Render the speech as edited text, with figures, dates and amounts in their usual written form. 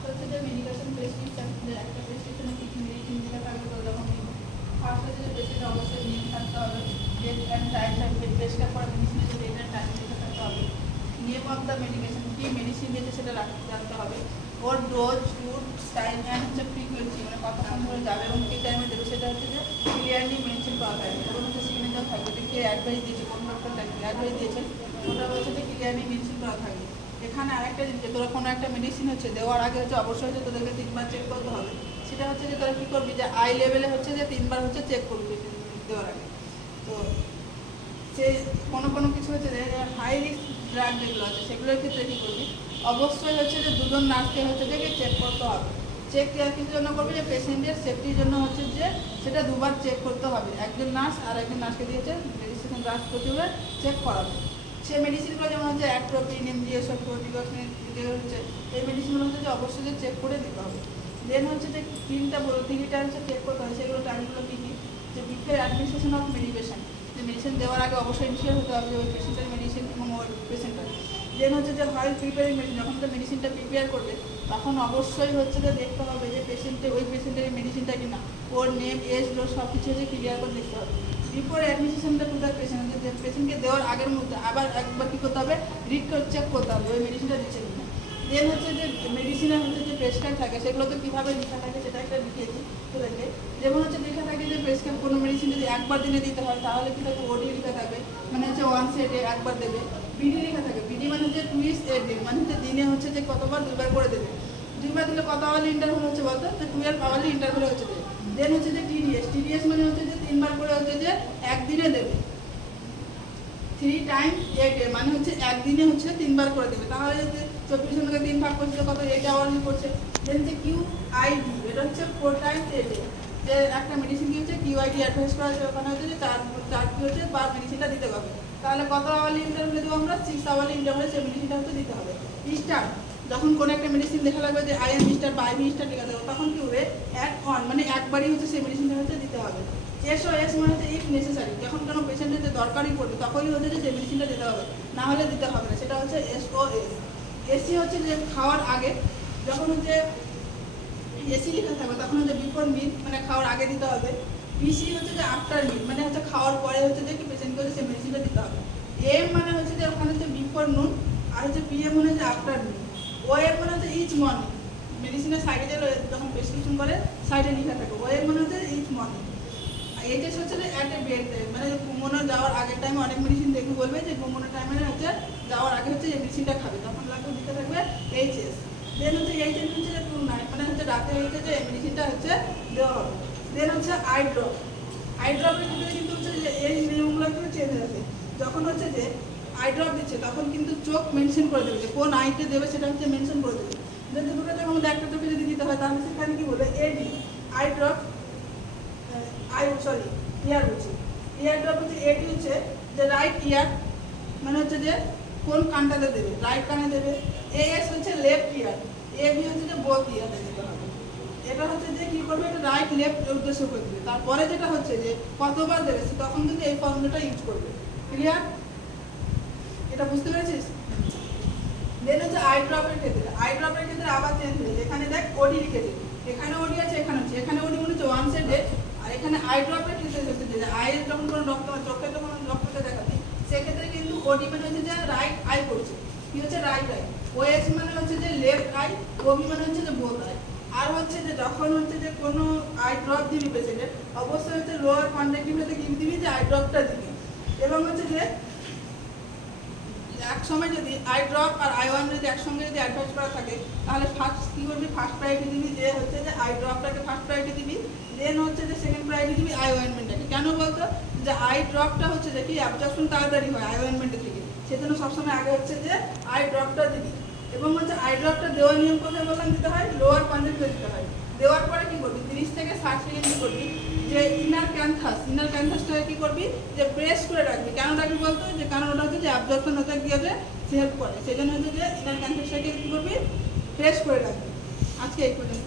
First হচ্ছে যে medication prescription, যে একটা প্রেসক্রিপশনে কিছু মেডিসিন লেখা থাকবে তো যখন ফার্স্ট হচ্ছে যে পেশেন্ট অবশ্যই নিয়ে থাকতে হবে, ডেট অ্যান্ড টাইম থাকবে, প্রেসক্রাইব করা মেডিসিনের যে ডেট অ্যান্ড টাইম লেখা থাকতে হবে, নেম অফ দ্য মেডিকেশন, কী মেডিসিন দিয়েছে সেটা জানতে হবে, ওর ডোজ, ফুড, টাইম অ্যান্ড হচ্ছে ফ্রিকুয়েন্সি, মানে কতক্ষণ ধরে যাবে এবং কী টাইমে দেবে সেটা হচ্ছে যে ক্লিয়ারলি মেনশন করা থাকবে। এবং হচ্ছে সিগনেচার থাকবে যে কে অ্যাডভাইস দিয়েছে, কোন ডক্টর অ্যাডভাইস দিয়েছেন ওটা হচ্ছে যে ক্লিয়ারলি মেনশন করা থাকবে। এখানে আরেকটা জিনিস, তোরা কোনো একটা মেডিসিন হচ্ছে দেওয়ার আগে হচ্ছে অবশ্যই হচ্ছে তোদেরকে 3বার চেক করতে হবে। সেটা হচ্ছে যে তোরা কী করবি, যে আই লেভেলে হচ্ছে যে 3বার হচ্ছে চেক করবি দেওয়ার আগে। তো সে কোনো কিছু হচ্ছে যে হাই রিস্ক ড্রাগ যেগুলো আছে সেগুলোর ক্ষেত্রে কী করবি, অবশ্যই হচ্ছে যে দুজন নার্সকে হচ্ছে যে চেক করতে হবে। চেক কিছুর জন্য করবে, যে পেশেন্টের সেফটির জন্য হচ্ছে যে সেটা 2বার চেক করতে হবে। একজন নার্স আর একজন নার্সকে দিয়েছে মেডিসিন ড্রাগ প্রতিবার চেক করাবে। সে মেডিসিনগুলো যেমন হচ্ছে অ্যাট্রোপিন, এমজিএস, কর্টিকসমিন হচ্ছে এই মেডিসিনগুলো হচ্ছে যে অবশ্যই যে চেক করে দিতে হবে। দেন হচ্ছে যে 3টা হচ্ছে চেক করতে হবে, সেগুলো টাইমগুলো কী কী, যে বিফোর অ্যাডমিনিস্ট্রেশন অফ মেডিকেশন, যে মেডিসিন দেওয়ার আগে অবশ্যই ইনশিওর হতে হবে যে ওই পেশেন্টের মেডিসিন এবং ওই পেশেন্টের। দেন হচ্ছে যে হোয়াইল প্রিপেয়ারিং মেডিসিন, যখন তো মেডিসিনটা প্রিপেয়ার করবে তখন অবশ্যই হচ্ছে যে দেখতে হবে যে ওই পেশেন্টের মেডিসিনটা কিনা, ওর নেম, এজ, ডোজ সব কিছু হচ্ছে ক্লিয়ার করে দেখতে হবে। বিফোর অ্যাডমিনিস্ট্রেশনটা টু দ্য পেশেন্ট, যে পেশেন্টকে দেওয়ার আগের মধ্যে আবার একবার কী করতে হবে, রিড করে চেক করতে হবে ওই মেডিসিনটা দিচ্ছে কিনা। দেন হচ্ছে যে মেডিসিনের হচ্ছে যে প্রেসক্রাইব থাকে সেগুলো তো কীভাবে লেখা থাকে সেটা একটা লিখেছি তোদেরকে। যেমন হচ্ছে লেখা থাকে যে প্রেসক্রাইব কোনো মেডিসিন যদি একবার দিনে দিতে হয় তাহলে কী থাকে, ওডি লেখা থাকবে, মানে হচ্ছে 1 সেটে একবার দেবে। বিডি লেখা থাকে, বিডি মানে হচ্ছে 2 এ ডে, মানে হচ্ছে দিনে হচ্ছে যে কতবার 2বার করে দেবে। 2বার দিলে কত আওয়ারলি ইন্টারভ্যাল হচ্ছে বলতো, যে 12 আওয়ারলি ইন্টারভ্যাল হচ্ছে দেবে। দেন হচ্ছে যে টিডিএস মানে হচ্ছে যে 3বার করে হচ্ছে যে একদিনে দেবে। 3 টাইমস এ ডে মানে হচ্ছে একদিনে হচ্ছে 3বার করে দেবে, তাহলে হচ্ছে 24 ঘন্টাকে 3 ভাগ করছে কত, 8 আওয়ারলি করছে। দেন যে কিউআইডি, এটা হচ্ছে 4 টাইমস এ ডে, যে একটা মেডিসিন কি হচ্ছে কিউআইডি অ্যাডভাইস করা আছে, ওখানে হচ্ছে যে 4 কি হচ্ছে বার মেডিসিনটা দিতে হবে। তাহলে কত আওয়ারলি ইন্টারভ্যালে দেবো আমরা, 6 আওয়ারলি ইন্টারভ্যালে সেই মেডিসিনটা হচ্ছে দিতে হবে। স্টার, যখন কোনো একটা মেডিসিন দেখা লাগবে যে আইএম স্টার বা আইভি স্টার লেখা দেবো তখন কী হবে, অ্যাড অন মানে একবারই হচ্ছে সেই মেডিসিনটা হচ্ছে দিতে হবে। এসওএস মানে হচ্ছে ইফ নেসেসারি, যখন কোনো পেশেন্টের যে দরকারই পড়বে তখনই হচ্ছে যে মেডিসিনটা দিতে হবে, না হলে দিতে হবে না, সেটা হচ্ছে এসওএস। এসি হচ্ছে যে খাওয়ার আগে, যখন হচ্ছে এসি লেখা থাকবে তখন হচ্ছে বিফোর মিল মানে খাওয়ার আগে দিতে হবে। পিসি হচ্ছে যে আফটার মিল মানে হচ্ছে খাওয়ার পরে হচ্ছে যে কি পেশেন্টকে হচ্ছে সেই মেডিসিনটা দিতে হবে। এম মানে হচ্ছে যে ওখানে হচ্ছে বিফোর নুন, আর হচ্ছে পিএম মানে হচ্ছে আফটার নুন। ওএম মানে হচ্ছে ইচ মর্নিং, মেডিসিনের সাইডে যখন প্রেসক্রিপশন করে সাইডে লেখা থাকে, ওএম মানে হচ্ছে ইচ মর্নিং। এইচএস হচ্ছে যে অ্যাট এ বেড টাইম, মানে ঘুমানো যাওয়ার আগের টাইমে অনেক মেডিসিন দেখে বলবে যে ঘুমানোর টাইমে হচ্ছে যাওয়ার আগে হচ্ছে এই মেডিসিনটা খাবে, তখন লাগবে দিতে থাকবে এইচএস। দেন হচ্ছে এইচএস হচ্ছে যে টু নাইট মানে হচ্ছে রাতে হচ্ছে যে এই মেডিসিনটা হচ্ছে দেওয়া হবে। দেন হচ্ছে আই ড্রপ, আই ড্রপের ক্ষেত্রে কিন্তু হচ্ছে যে এই নিয়মগুলো কিন্তু চেঞ্জ আছে। যখন হচ্ছে যে আই ড্রপ দিচ্ছে তখন কিন্তু চোখ মেনশন করে দেবে, যে কোন আইতে দেবে সেটা হচ্ছে মেনশন করে দেবে। যদি দুটো চোখ আমাদের একটা চোখে যদি দিতে হয় তাহলে সেখানে কী বলবে, এডি আই ড্রপ, ইয়ার হচ্ছে ইয়ার ড্রপ হচ্ছে, এটি হচ্ছে যে রাইট ইয়ার মানে হচ্ছে যে কোন কানটাতে দেবে, রাইট কানে দেবে। এএস হচ্ছে লেফট ইয়ার, এবি হচ্ছে যে বোথ ইয়ারে দিতে হবে। এটা হচ্ছে যে কী করবে, এটা রাইট লেফট উদ্দেশ্য করে দেবে। তারপরে যেটা হচ্ছে যে কতবার দেবে তখন কিন্তু এই ফর্মুলাটা ইউজ করবে। ক্লিয়ার, এটা বুঝতে পেরেছিস? দেন হচ্ছে আই ড্রপের ক্ষেত্রে আবার চেঞ্জ হয়েছে, এখানে দেখ ওডি লিখেছে, এখানে ওডি আছে, এখানে হচ্ছে এখানে ওডি মনে হচ্ছে 1 সেটে, আর এখানে আই ড্রপের ক্ষেত্রে হচ্ছে যে আইয়ের যখন কোনো ডক্টর চোখে যখন ডক্টরকে দেখাবে সেক্ষেত্রে কিন্তু ওডি মানে হচ্ছে যে রাইট আই করছে, কি হচ্ছে রাইট আই। ওএস মানে হচ্ছে যে লেফট আই, ওবি মানে হচ্ছে যে বোথ আই। আর হচ্ছে যে যখন হচ্ছে যে কোনো আই ড্রপ দিবি পেশেন্টের অবশ্যই হচ্ছে লোয়ার কন্ট্রাক্টিভ হতে কি দিবি, যে আই ড্রপটা দিবি। এবং হচ্ছে যে এক সময় যদি আই ড্রপ আর আই1 যদি একসঙ্গে যদি অ্যাডভাইস করা থাকে তাহলে ফার্স্ট কী করবি, ফার্স্ট প্রায়োরিটি দিবি, যে হচ্ছে যে আই ড্রপটাকে ফার্স্ট প্রায়োরিটি দিবি। দেন হচ্ছে যে সেকেন্ড প্রায়োরিটি দিবি আই অয়েনমেন্টটাকে। কেন বলতো, যে আই ড্রপটা হচ্ছে যে কি অ্যাবজর্পশন তাড়াতাড়ি হয় আই অয়েনমেন্টের থেকে, সেজন্য সবসময় আগে হচ্ছে যে আই ড্রপটা দিবি। এবং হচ্ছে আই ড্রপটা দেওয়ার নিয়ম কোথায় বললাম দিতে হয়, লোয়ার কন্ট্রাক্টিভে দিতে হয়। দেওয়ার পরে কী করবি, 30 থেকে 60 সেকেন্ড কী করবি, যে ইনার ক্যানথাসটাকে কী করবি, যে প্রেস করে রাখবি। কেন রাখবি বলতো, যে কারণ ওটা হচ্ছে যে অ্যাবজর্পশন হতে গিয়ে হেল্প করে, সেই জন্য হচ্ছে যে ইনার ক্যানথাসটাকে কী করবি, প্রেস করে রাখবি। আজকে এই পর্যন্ত।